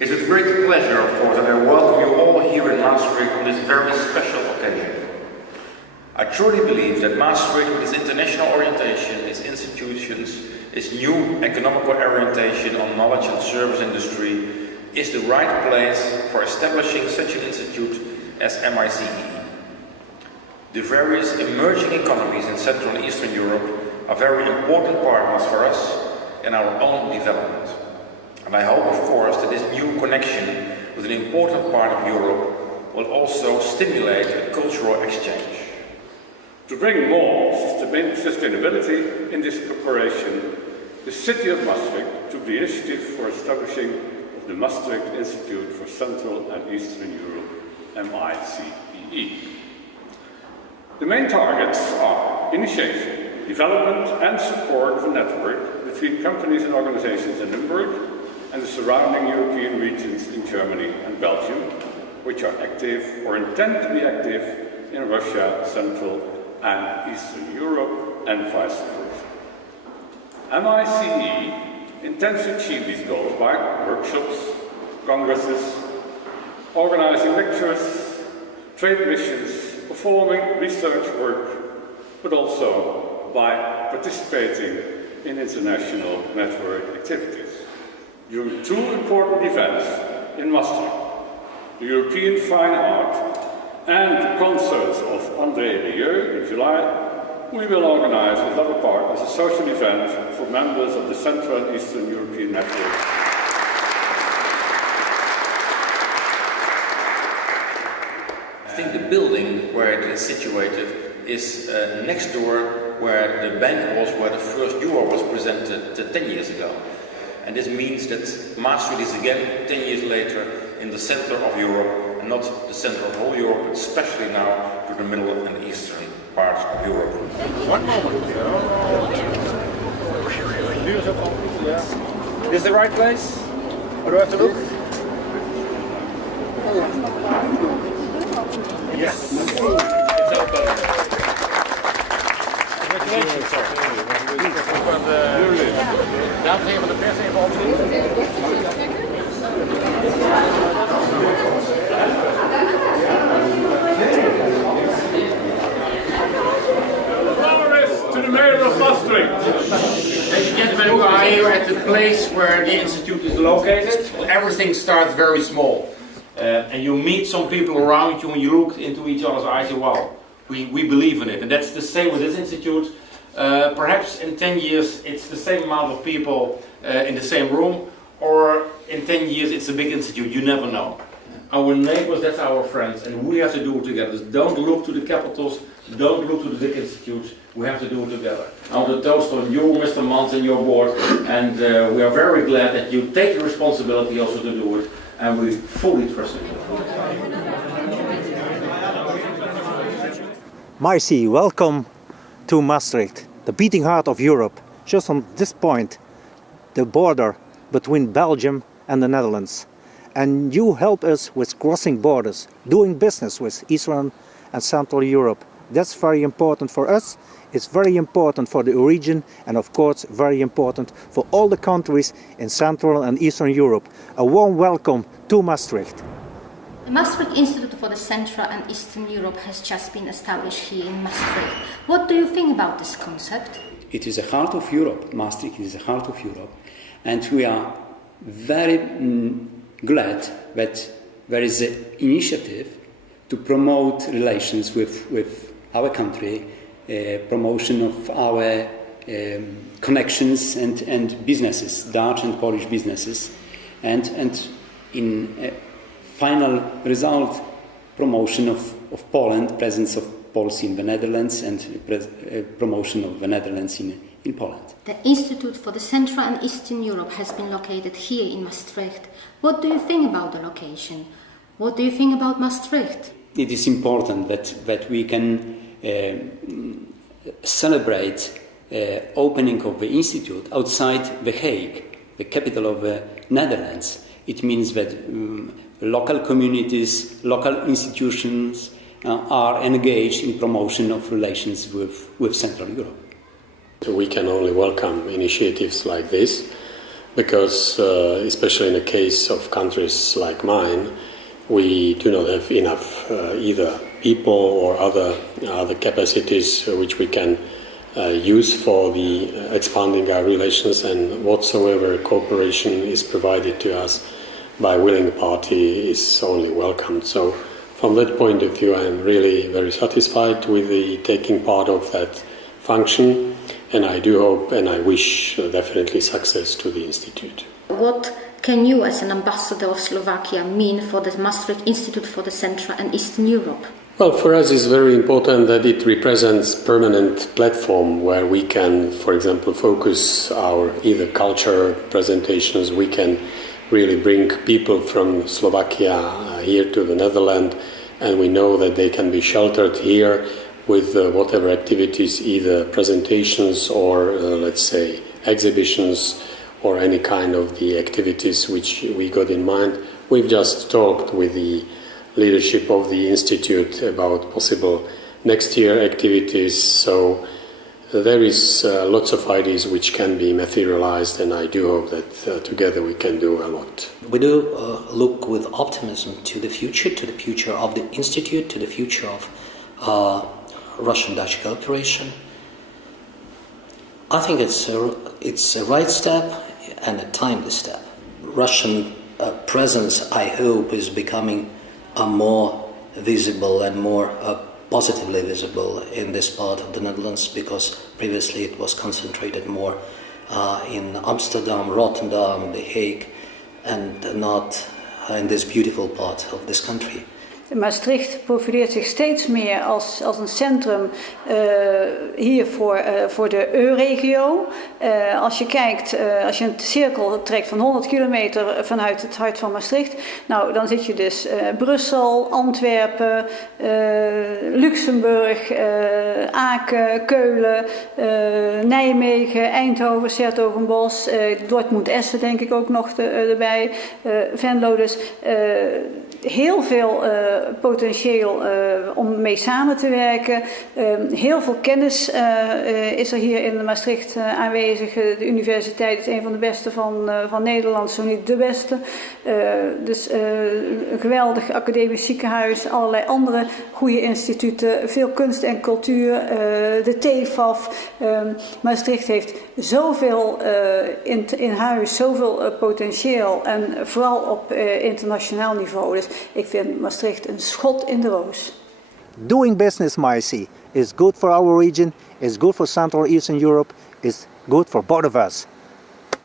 It's with great pleasure, of course, that I welcome you all here in Maastricht on this very special occasion. I truly believe that Maastricht, with its international orientation, its institutions, its new economical orientation on knowledge and service industry, is the right place for establishing such an institute as MICEE. The various emerging economies in Central and Eastern Europe are very important partners for us in our own development. And I hope, of course, that this new connection with an important part of Europe will also stimulate a cultural exchange. To bring more sustainability in this cooperation, the City of Maastricht took the initiative for establishing the Maastricht Institute for Central and Eastern Europe, MICEE. The main targets are initiation, development and support of a network between companies and organizations in Limburg and the surrounding European regions in Germany and Belgium, which are active or intend to be active in Russia, Central and Eastern Europe and vice versa. MICE intends to achieve these goals by workshops, congresses, organizing lectures, trade missions, performing research work, but also by participating in international network activities. During two important events in Maastricht, the European Fine Art and the concerts of André Rieu in July, we will organize another part as a social event for members of the Central and Eastern European Network. I think the building where it is situated is next door where the bank was, where the first euro was presented 10 years ago. And this means that Maastricht is again 10 years later in the center of Europe, and not the center of whole Europe, but especially now to the middle and eastern parts of Europe. One moment. Is this the right place? Or do I have to look? Yes. It's open. Congratulations, sir. Dames en heren van de pers, even opnieuw. To the Mayor of Maastricht. Ladies and gentlemen, we are here at the place where the institute is located. Everything starts very small. And you meet some people around you and you look into each other's eyes and wow, we believe in it. And that's the same with this institute. Perhaps in 10 years it's the same amount of people in the same room, or in 10 years it's a big institute, you never know. Our neighbors, that's our friends, and we have to do it together. Don't look to the capitals, don't look to the big institutes, we have to do it together. I want to toast on you, Mr. Mans, and your board, and we are very glad that you take the responsibility also to do it, and we fully trust you. MICEE, welcome to Maastricht, the beating heart of Europe. Just on this point, the border between Belgium and the Netherlands. And you help us with crossing borders, doing business with Eastern and Central Europe. That's very important for us, it's very important for the region, and of course very important for all the countries in Central and Eastern Europe. A warm welcome to Maastricht. The Maastricht Institute for the Central and Eastern Europe has just been established here in Maastricht. What do you think about this concept? It is the heart of Europe. Maastricht is the heart of Europe, and we are very glad that there is an initiative to promote relations with our country, promotion of our connections and businesses, Dutch and Polish businesses, and in a final result, promotion of Poland, presence of Poles in the Netherlands, and promotion of the Netherlands in Poland. The Institute for the Central and Eastern Europe has been located here in Maastricht. What do you think about the location? What do you think about Maastricht? It is important that we can celebrate opening of the institute outside The Hague, the capital of the Netherlands. It means that local communities, local institutions are engaged in promotion of relations with Central Europe. We can only welcome initiatives like this, because especially in the case of countries like mine, we do not have enough either people or other capacities which we can use for the expanding our relations, and whatsoever cooperation is provided to us by willing party is only welcomed. So from that point of view, I am really very satisfied with the taking part of that function, and I do hope and I wish definitely success to the Institute. What can you, as an ambassador of Slovakia, mean for the Maastricht Institute for the Central and Eastern Europe? Well, for us it's very important that it represents permanent platform where we can, for example, focus our either culture presentations. We can really bring people from Slovakia here to the Netherlands, and we know that they can be sheltered here with whatever activities, either presentations or let's say exhibitions or any kind of the activities which we got in mind. We've just talked with the leadership of the Institute about possible next year activities, so there is lots of ideas which can be materialized, and I do hope that together we can do a lot. We do look with optimism to the future of the Institute, to the future of Russian-Dutch cooperation. I think it's a right step and a timely step. Russian presence, I hope, is becoming more visible and more positively visible in this part of the Netherlands, because previously it was concentrated more in Amsterdam, Rotterdam, The Hague, and not in this beautiful part of this country. Maastricht profileert zich steeds meer als een centrum hier voor de EU-regio. Als je kijkt, als je een cirkel trekt van 100 kilometer vanuit het hart van Maastricht, nou, dan zit je dus Brussel, Antwerpen, Luxemburg, Aken, Keulen, Nijmegen, Eindhoven, 's-Hertogenbosch, Dortmund, Essen denk ik ook nog erbij, Venlo. Dus heel veel potentieel om mee samen te werken. Heel veel kennis is er hier in Maastricht aanwezig. De universiteit is een van de beste van Nederland, zo niet de beste. Dus een geweldig academisch ziekenhuis, allerlei andere goede instituten, veel kunst en cultuur, de TFAF. Maastricht heeft zoveel in huis, zoveel potentieel en vooral op internationaal niveau. Dus ik vind Maastricht een schot in de roos. Doing business, MICEE, is good for our region, is good for Central Eastern Europe, is good for both of us.